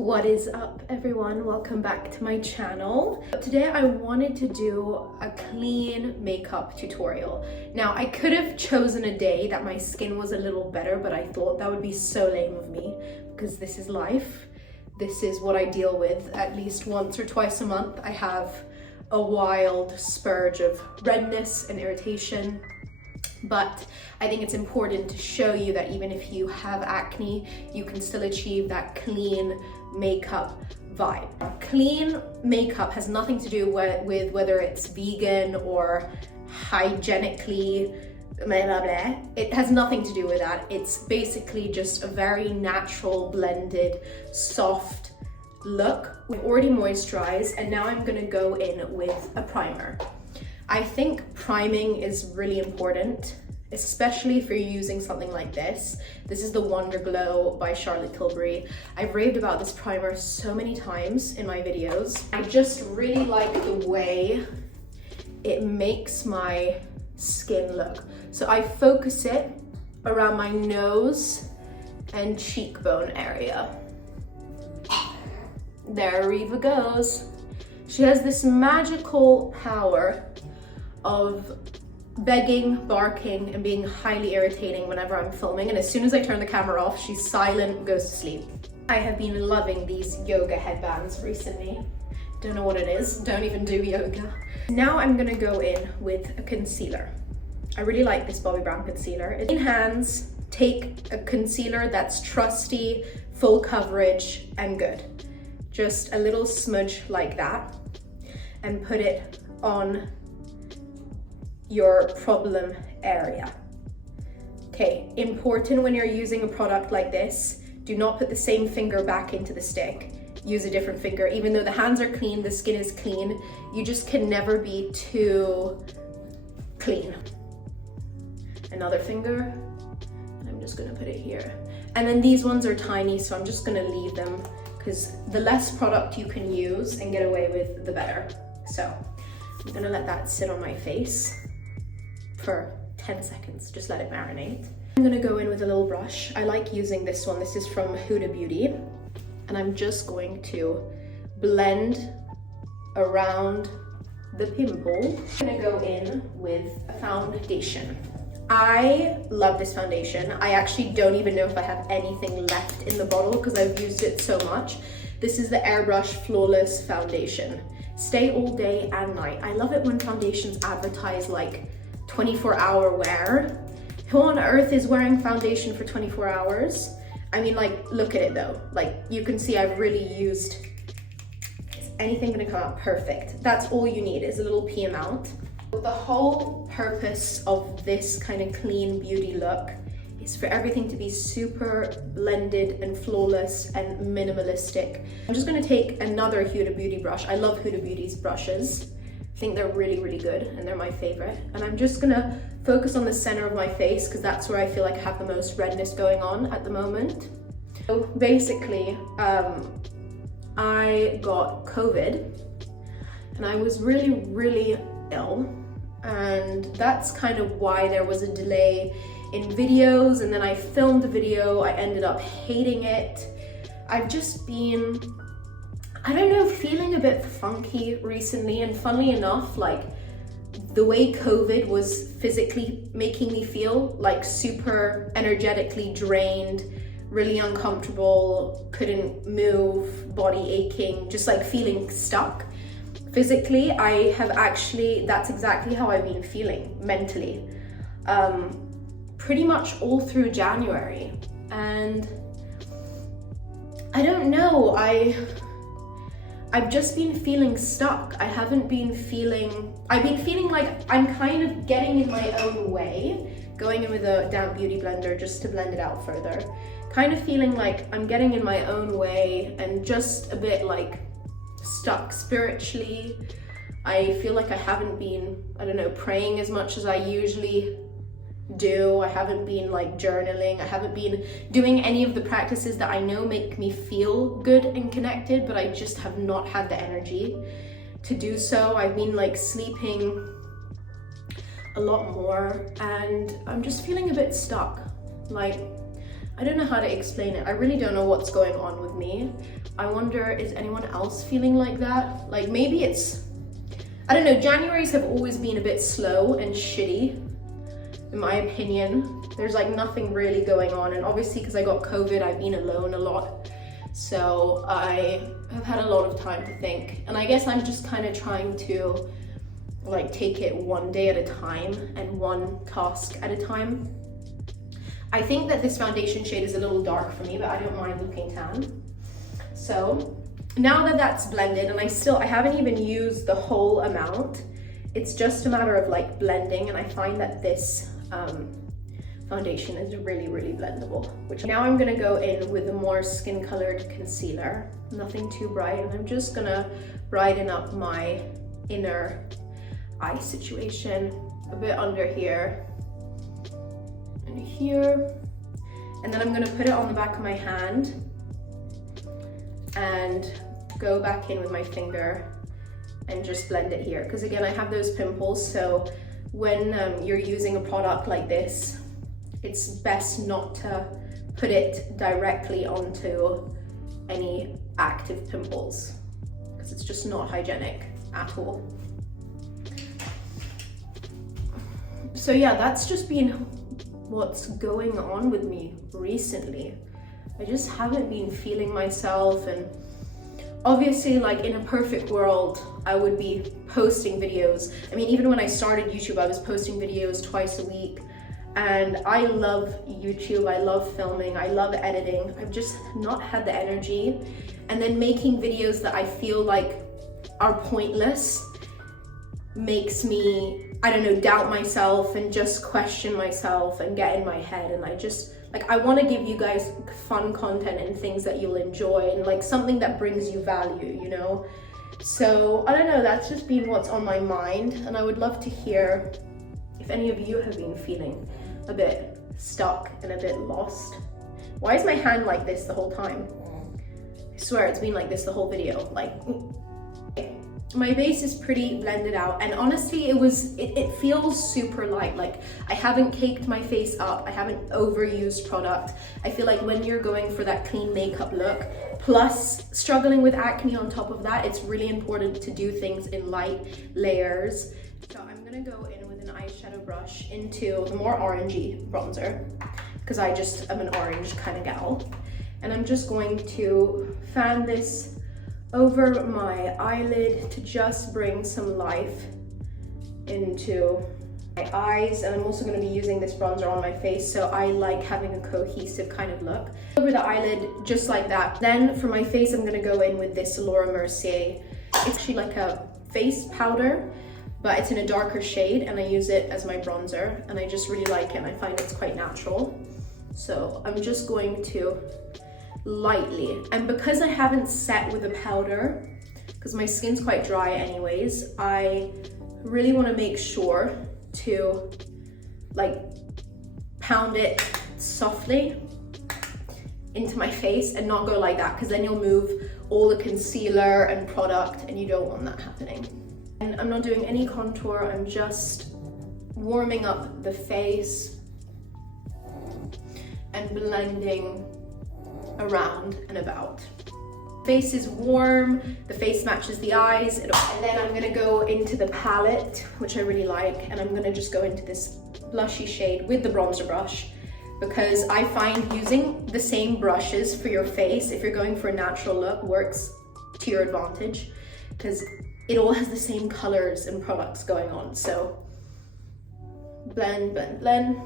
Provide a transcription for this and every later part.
What is up, everyone? Welcome back to my channel. Today I wanted to do a clean makeup tutorial. Now I could have chosen a day that my skin was a little better, but I thought that would be so lame of me because this is life. This is what I deal with at least once or twice a month. I have a wild spurge of redness and irritation. But I think it's important to show you that even if you have acne, you can still achieve that clean makeup vibe. Clean makeup has nothing to do with whether it's vegan or hygienically blah blah blah. It has nothing to do with that. It's basically just a very natural, blended, soft look. We've already moisturized and now I'm gonna go in with a primer. I think priming is really important, especially if you're using something like this. This is the Wonder Glow by Charlotte Tilbury. I've raved about this primer so many times in my videos. I just really like the way it makes my skin look. So I focus it around my nose and cheekbone area. There Reva goes. She has this magical power of begging, barking, and being highly irritating whenever I'm filming, and as soon as I turn the camera off, she's silent, goes to sleep. I have been loving these yoga headbands recently. Don't know what it is, don't even do yoga. Now I'm gonna go in with a concealer. I really like this Bobbi Brown concealer. In hands, take a concealer that's trusty, full coverage, and good. Just a little smudge like that, and put it on your problem area. Okay, important when you're using a product like this, do not put the same finger back into the stick. Use a different finger. Even though the hands are clean, the skin is clean, you just can never be too clean. Another finger, and I'm just gonna put it here. And then these ones are tiny, so I'm just gonna leave them because the less product you can use and get away with, the better. So I'm gonna let that sit on my face for 10 seconds, just let it marinate. I'm gonna go in with a little brush. I like using this one. This is from Huda Beauty. And I'm just going to blend around the pimple. I'm gonna go in with a foundation. I love this foundation. I actually don't even know if I have anything left in the bottle because I've used it so much. This is the Airbrush Flawless Foundation. Stay all day and night. I love it when foundations advertise like 24-hour wear. Who on earth is wearing foundation for 24 hours? I mean, like, look at it though. Like, you can see I've really used, is anything gonna come out perfect? That's all you need, is a little pea amount. The whole purpose of this kind of clean beauty look is for everything to be super blended and flawless and minimalistic. I'm just gonna take another Huda Beauty brush. I love Huda Beauty's brushes. I think they're really, really good and they're my favorite. And I'm just gonna focus on the center of my face because that's where I feel like I have the most redness going on at the moment. So basically, I got COVID and I was really, really ill. And that's kind of why there was a delay in videos. And then I filmed the video, I ended up hating it. I've just been, I don't know, feeling a bit funky recently, and funnily enough, like the way COVID was physically making me feel like super energetically drained, really uncomfortable, couldn't move, body aching, just like feeling stuck. Physically, I have actually, that's exactly how I've been feeling mentally, pretty much all through January. And I don't know, I've just been feeling stuck. I've been feeling like I'm kind of getting in my own way, going in with a damp beauty blender just to blend it out further. Kind of feeling like I'm getting in my own way and just a bit like stuck spiritually. I feel like I haven't been, I don't know, praying as much as I usually do. I haven't been like journaling. I haven't been doing any of the practices that I know make me feel good and connected, but I just have not had the energy to do so. I've been like sleeping a lot more and I'm just feeling a bit stuck. Like, I don't know how to explain it. I really don't know what's going on with me. I wonder, is anyone else feeling like that? Like maybe it's, I don't know, Januaries have always been a bit slow and shitty, in my opinion. There's like nothing really going on. And obviously because I got COVID, I've been alone a lot. So I have had a lot of time to think. And I guess I'm just kind of trying to like take it one day at a time and one task at a time. I think that this foundation shade is a little dark for me, but I don't mind looking tan. So now that that's blended, and I haven't even used the whole amount, it's just a matter of like blending, and I find that this foundation is really, really blendable. Which now I'm gonna go in with a more skin colored concealer, nothing too bright, and I'm just gonna brighten up my inner eye situation, a bit under here and here. And then I'm gonna put it on the back of my hand and go back in with my finger and just blend it here. Because again, I have those pimples, so when you're using a product like this, it's best not to put it directly onto any active pimples, because it's just not hygienic at all. So yeah, that's just been what's going on with me recently. I just haven't been feeling myself, and obviously like in a perfect world, I would be posting videos. I mean, even when I started YouTube, I was posting videos twice a week, and I love YouTube, I love filming, I love editing. I've just not had the energy. And then making videos that I feel like are pointless makes me, I don't know, doubt myself and just question myself and get in my head. And I just, like, I want to give you guys fun content and things that you'll enjoy, and like something that brings you value, you know? So I don't know, that's just been what's on my mind, and I would love to hear if any of you have been feeling a bit stuck and a bit lost. Why is my hand like this the whole time? I swear it's been like this the whole video. Like, my base is pretty blended out, and honestly it feels super light. Like, I haven't caked my face up, I haven't overused product. I feel like when you're going for that clean makeup look plus struggling with acne on top of that, it's really important to do things in light layers. So I'm gonna go in with an eyeshadow brush into the more orangey bronzer, because I just am an orange kind of gal, and I'm just going to fan this over my eyelid to just bring some life into my eyes. And I'm also going to be using this bronzer on my face, so I like having a cohesive kind of look. Over the eyelid, just like that. Then for my face, I'm going to go in with this Laura Mercier. It's actually like a face powder, but it's in a darker shade, and I use it as my bronzer, and I just really like it, and I find it's quite natural. So I'm just going to lightly, and because I haven't set with a powder, because my skin's quite dry anyways, I really want to make sure to like pound it softly into my face and not go like that, because then you'll move all the concealer and product, and you don't want that happening. And I'm not doing any contour, I'm just warming up the face and blending around and about. Face is warm, the face matches the eyes, and then I'm gonna go into the palette, which I really like, and I'm gonna just go into this blushy shade with the bronzer brush, because I find using the same brushes for your face, if you're going for a natural look, works to your advantage, because it all has the same colors and products going on. So blend, blend, blend.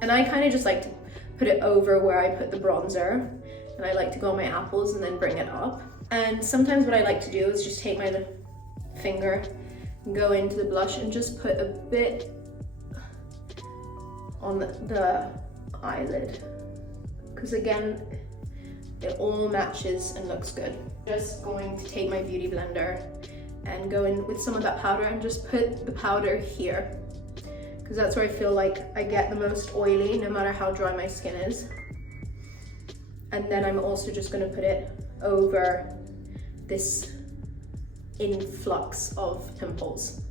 And I kind of just like to put it over where I put the bronzer, and I like to go on my apples and then bring it up. And sometimes what I like to do is just take my finger and go into the blush and just put a bit on the eyelid, because again, it all matches and looks good. Just going to take my beauty blender and go in with some of that powder and just put the powder here, because that's where I feel like I get the most oily, no matter how dry my skin is. And then I'm also just gonna put it over this influx of pimples.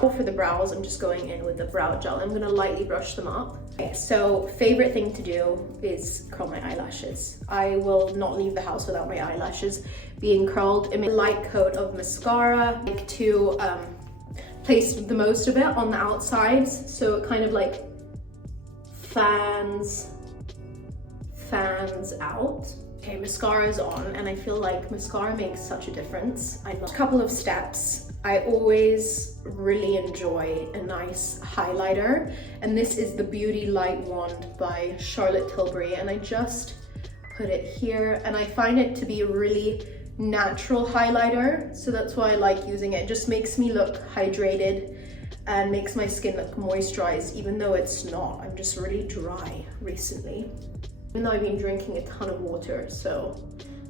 For the brows, I'm just going in with the brow gel. I'm gonna lightly brush them up. Okay, so favorite thing to do is curl my eyelashes. I will not leave the house without my eyelashes being curled. I mean, a light coat of mascara. I like to place the most of it on the outsides, so it kind of like fans out. Okay, mascara's on, and I feel like mascara makes such a difference. I love a couple of steps. I always really enjoy a nice highlighter, and this is the Beauty Light Wand by Charlotte Tilbury, and I just put it here, and I find it to be a really natural highlighter, so that's why I like using it. It just makes me look hydrated and makes my skin look moisturized, even though it's not. I'm just really dry recently, even though I've been drinking a ton of water, so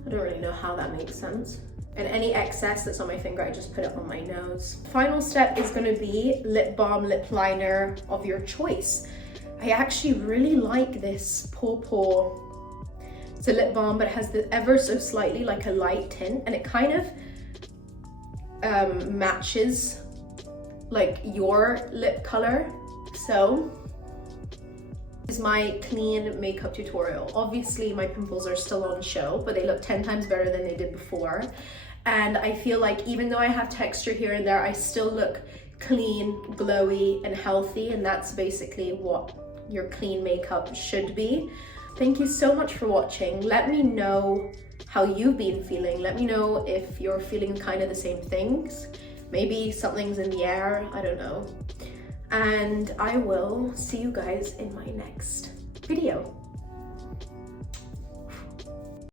I don't really know how that makes sense. And any excess that's on my finger, I just put it on my nose. Final step is gonna be Balm Lip Liner of your choice. I actually really like this Paw. It's a lip balm, but it has the ever so slightly like a light tint, and it kind of matches like your lip color. So this is my clean makeup tutorial. Obviously my pimples are still on show, but they look 10 times better than they did before. And I feel like even though I have texture here and there, I still look clean, glowy, and healthy, and that's basically what your clean makeup should be. Thank you so much for watching. Let me know how you've been feeling. Let me know if you're feeling kind of the same things. Maybe something's in the air, I don't know. And I will see you guys in my next video.